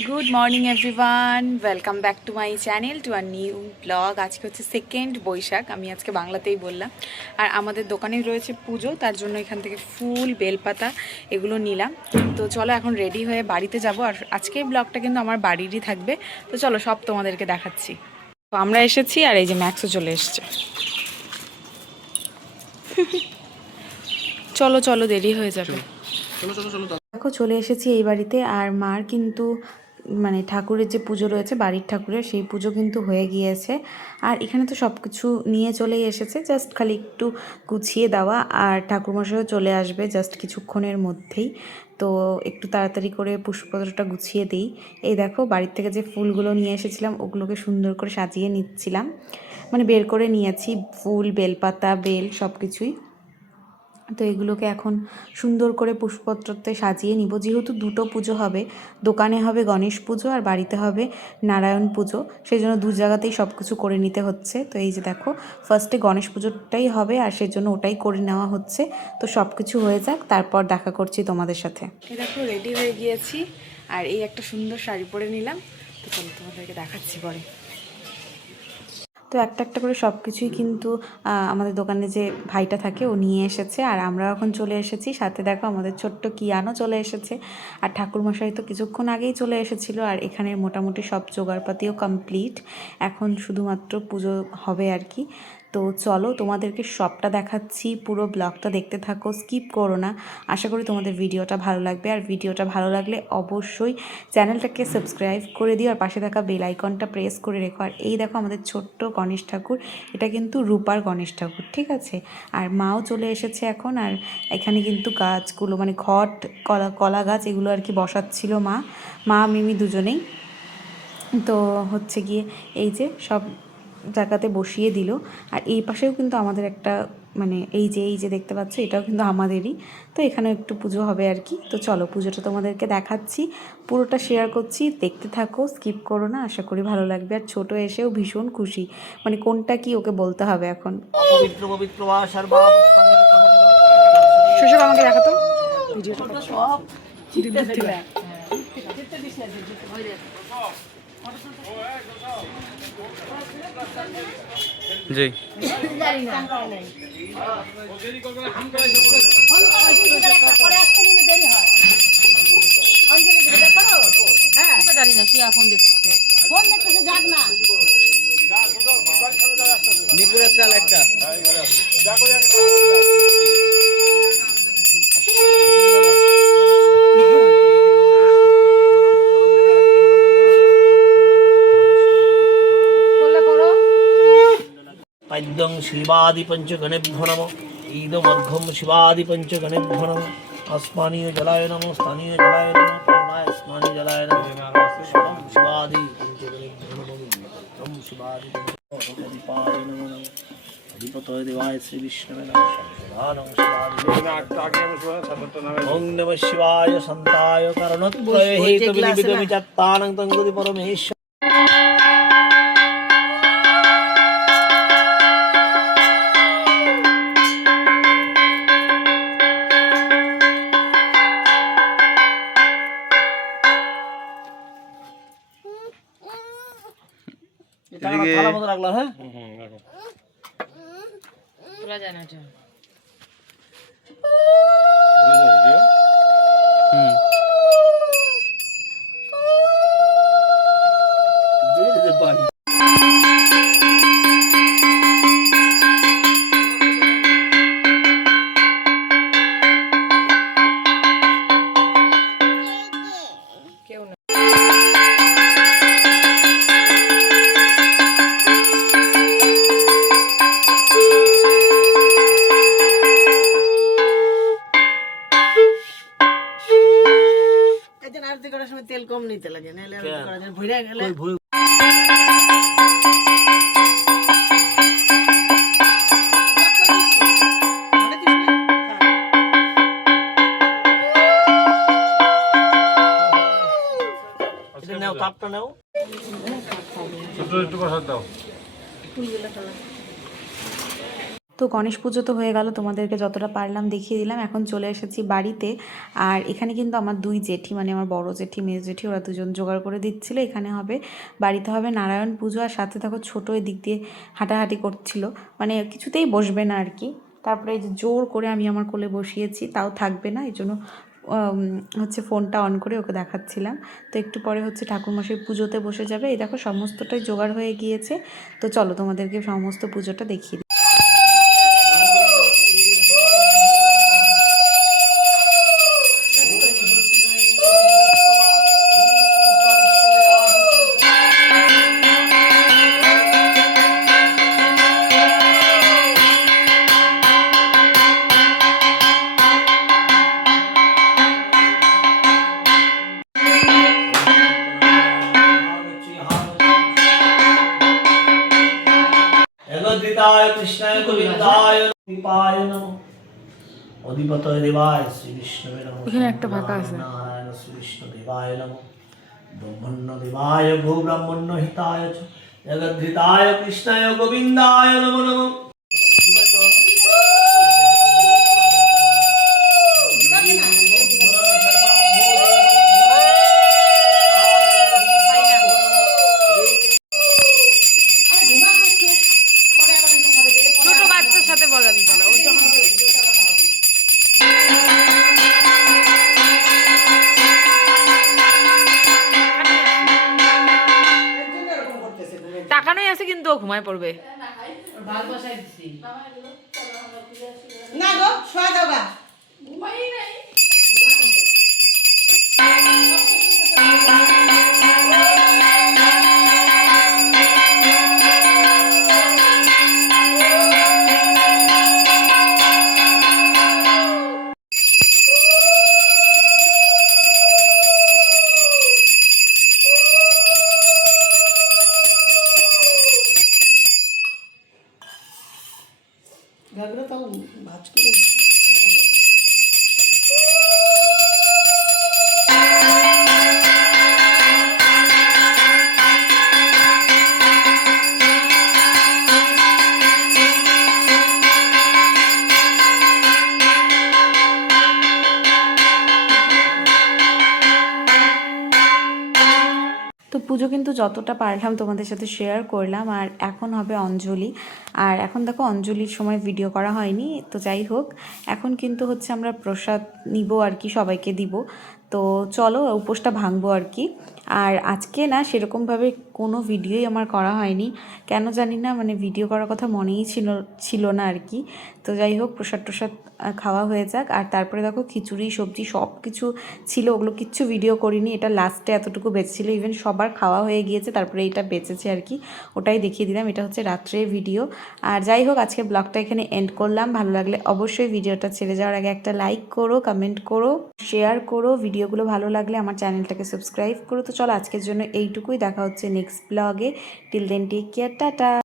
Good morning everyone, welcome back to my channel to our new blog. আজকে হচ্ছে 2nd Boishakh, আমি আজকে বাংলাতেই বললাম। আর আমাদের দোকানে রয়েছে পুজো, তার জন্য এখান থেকে ফুল, বেলপাতা এগুলো নিলাম। তো চলো এখন রেডি হয়ে বাড়িতে যাব। আর আজকের ব্লগটা কিন্তু আমার বাড়িরই থাকবে, তো চলো সব তোমাদেরকে দেখাচ্ছি। তো আমরা এসেছি, আর এই যে ম্যাক্সও চলে এসছে। চলো চলো, দেরি হয়ে যাবে। দেখো চলে এসেছি এই বাড়িতে, আর মার কিন্তু মানে ঠাকুরের যে পুজো রয়েছে, বাড়ির ঠাকুরের, সেই পুজো কিন্তু হয়ে গিয়েছে। আর এখানে তো সব কিছু নিয়ে চলেই এসেছে, জাস্ট খালি একটু গুছিয়ে দেওয়া। আর ঠাকুরমশাইও চলে আসবে জাস্ট কিছুক্ষণের মধ্যেই। তো একটু তাড়াতাড়ি করে পুষ্পপত্রটা গুছিয়ে দিই। এই দেখো বাড়ির থেকে যে ফুলগুলো নিয়ে এসেছিলাম, ওগুলোকে সুন্দর করে সাজিয়ে নিচ্ছিলাম, মানে বের করে নিয়েছি ফুল, বেলপাতা, বেল সব কিছুই। তো এগুলোকে এখন সুন্দর করে পুষ্পপত্রতে সাজিয়ে নিব, যেহেতু দুটো পুজো হবে। দোকানে হবে গণেশ পুজো আর বাড়িতে হবে নারায়ণ পুজো, সেই জন্য দু জায়গাতেই সব কিছু করে নিতে হচ্ছে। তো এই যে দেখো, ফার্স্টে গণেশ পুজোটাই হবে, আর সেই জন্য ওটাই করে নেওয়া হচ্ছে। তো সব কিছু হয়ে যাক, তারপর দেখা করছি তোমাদের সাথে। এই দেখো রেডি হয়ে গিয়েছি, আর এই একটা সুন্দর শাড়ি পরে নিলাম। তো চলো তোমাদেরকে দেখাচ্ছি পরে। তো একটা একটা করে সব কিছুই কিন্তু আমাদের দোকানে যে ভাইটা থাকে ও নিয়ে এসেছে, আর আমরা এখন চলে এসেছি। সাথে দেখো আমাদের ছোট্ট কিয়ানো চলে এসেছে, আর ঠাকুরমশাই তো কিছুক্ষণ আগেই চলে এসেছিলো। আর এখানে মোটামুটি সব জোগাড়পাতিও কমপ্লিট, এখন শুধুমাত্র পুজো হবে আর কি। তো চলো তোমাদেরকে সবটা দেখাচ্ছি, পুরো ব্লগটা দেখতে থাকো, স্কিপ করো না। আশা করি তোমাদের ভিডিওটা ভালো লাগবে, আর ভিডিওটা ভালো লাগলে অবশ্যই চ্যানেলটাকে সাবস্ক্রাইব করে দিও, আর পাশে থাকা বেল আইকনটা প্রেস করে রেখো। আর এই দেখো আমাদের ছোট্ট গণেশ ঠাকুর, এটা কিন্তু রূপার গণেশ ঠাকুর, ঠিক আছে। আর মাও চলে এসেছে এখন, আর এখানে কিন্তু গাছগুলো মানে ঘট, কলা গাছ এগুলো আর কি বসাচ্ছিল মা মিমি দুজনেই। তো হচ্ছে গিয়ে এই যে সব জায়গাতে বসিয়ে দিল। আর এই পাশেও কিন্তু আমাদের একটা মানে এই যে দেখতে পাচ্ছ, এটাও কিন্তু আমাদেরই। তো এখানে একটু পুজো হবে আর কি। তো চলো পুজোটা তোমাদেরকে দেখাচ্ছি, পুরোটা শেয়ার করছি, দেখতে থাকো, স্কিপ করো না, আশা করি ভালো লাগবে। আর ছোট এসেও ভীষণ খুশি, মানে কোনটা কি ওকে বলতে হবে এখন। শৈশব আমাকে দেখাতো ভিডিওটা সব জি জানি না, সে এখন দেখছে ফোন দেখতেছে, যাক না নিপুরের কাল একটা পাদ্যং শিবাদি পঞ্চগণেভ্যো নমঃ ঈদমর্ঘ্যং শিবাদি পঞ্চগণেভ্যো নমঃ আসমানীয় জলায় নমঃ স্থানীয় জলায় নমঃ পূর্ণায় আসমানীয় জলায় নমঃ ওম শিবাদি পঞ্চগণেভ্যো নমঃ ওম শিবাদি পঞ্চগণেভ্যো নমঃ অধিপতয়ে দেবায় শ্রী বিষ্ণবে নমঃ সদানং শিবায় ওম নমঃ শিবায় সন্তায় কারণত্রয়ে হেতু বিবিধমি চাত্তানং তঙ্গুদি পরমেশ্বর। থালা মতো রাখলাম, হ্যাঁ তোলা যায় না এটা। কেউ না। আরতি করার সময় তেল কম নিতে লাগে, নাহলে আরতি করার জন্য ভুইরা গেলে নাও, কাপটা নাও। ছোট একটু প্রসাদ দাও। তো গণেশ পুজো তো হয়ে গেল, তোমাদেরকে যতটা পারলাম দেখিয়ে দিলাম। এখন চলে এসেছি বাড়িতে। আর এখানে কিন্তু আমার দুই জেঠি, মানে আমার বড় জেঠি মেজ জেঠি, ওরা দুজন জোগাড় করে দিচ্ছিলো। এখানে হবে, বাড়িতে হবে নারায়ণ পুজো। আর সাথে দেখো ছোটো ওই দিক দিয়ে হাঁটাহাঁটি করছিল, মানে কিছুতেই বসবে না আর কি। তারপরে এই যে জোর করে আমি আমার কোলে বসিয়েছি, তাও থাকবে না, এই জন্য হচ্ছে ফোনটা অন করে ওকে দেখাচ্ছিলাম। তো একটু পরে হচ্ছে ঠাকুরমশাই পুজোতে বসে যাবে। এই দেখো সমস্তটাই জোগাড় হয়ে গিয়েছে। তো চলো তোমাদেরকে সমস্ত পুজোটা দেখিয়ে দিই। जगद्धिताय कृष्णाय गोविंदाय दीपाय नमः अधिपतये देवाय श्री विष्णुवे नमः এখানে একটা ফাঁকা আছে। नारायण श्री विष्णु देवाय नमः ब्रह्मण्य देवाय गो ब्रह्मण्य हिताय च जगद्धिताय कृष्णाय गोविंदाय नमो नमः ছোট বাচ্চার সাথে বলাবি বলা, ও যখন টাকানোই আছে, কিন্তু ও ঘুমায় পড়বে। না গো শোয়া দাও গা। ঘাগরা তাও ভাজ করে তো পুজো কিন্তু যতটা পারলাম তোমাদের সাথে শেয়ার করলাম। আর এখন হবে অঞ্জলি। আর এখন দেখো অঞ্জলির সময় ভিডিও করা হয়নি, তো যাই হোক, এখন কিন্তু হচ্ছে আমরা প্রসাদ নিব আর কি, সবাইকে দিব। তো চলো উপোসটা ভাঙবো আর কি। আর আজকে না সেরকমভাবে কোনো ভিডিওই আমার করা হয়নি, কেন জানি না, মানে ভিডিও করার কথা মনেই ছিল না আর কি। তো যাই হোক, প্রসাদ খাওয়া হয়ে যাক। আর তারপরে দেখো খিচুড়ি সবজি সব কিছু ছিল, ওগুলো কিচ্ছু ভিডিও করিনি। এটা লাস্টে এতটুকু বেঁচেছিলো, ইভেন সবার খাওয়া হয়ে গিয়েছে, তারপরে এটা বেঁচেছে আর কি, ওটাই দেখিয়ে দিলাম। এটা হচ্ছে রাত্রের ভিডিও। আর যাই হোক, আজকে ব্লগটা এখানে এন্ড করলাম। ভালো লাগলে অবশ্যই ভিডিওটা ছেড়ে যাওয়ার আগে একটা লাইক করো, কমেন্ট করো, শেয়ার করো। ভিডিওগুলো ভালো লাগলে আমার চ্যানেলটাকে সাবস্ক্রাইব করো। তো চলো আজকের জন্য এইটুকুই, দেখা হচ্ছে নেক্সট ব্লগে। Till then take care, tata.